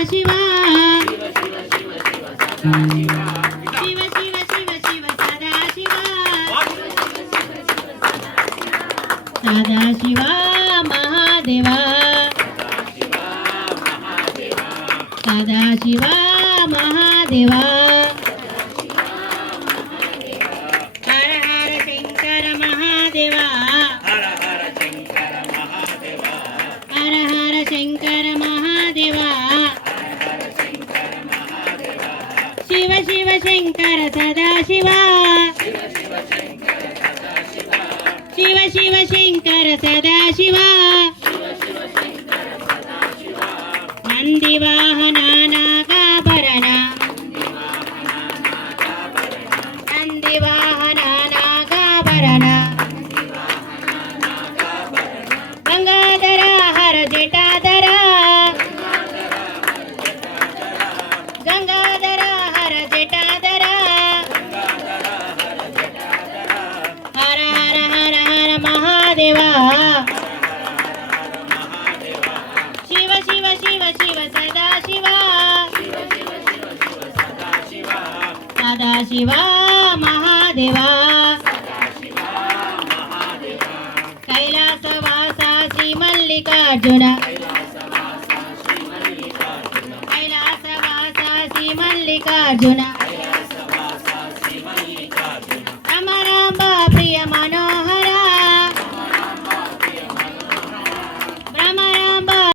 Sadashiva Shiv Shiv Shiv Shiv Sadashiva Sadashiva Mahadeva Sadashiva Mahadeva हर हर Shankar Mahadeva हर हर Shankar Mahadeva Shiv Shiv Shankar Sadashiva Shiv Shiv Shankar Sadashiva Nandi वाहना नागाभरण Nandi वाहना नागाभरण Gangadhar हर Jatadhar Gangadhar हर Jatadhar हर हर हर हर Mahadeva Shiv Shiv Shiv Shiv Sadashiva Sadashiva Mahadeva कैलासवासा Shri Mallikarjun कैलासवासा Shri Mallikarjun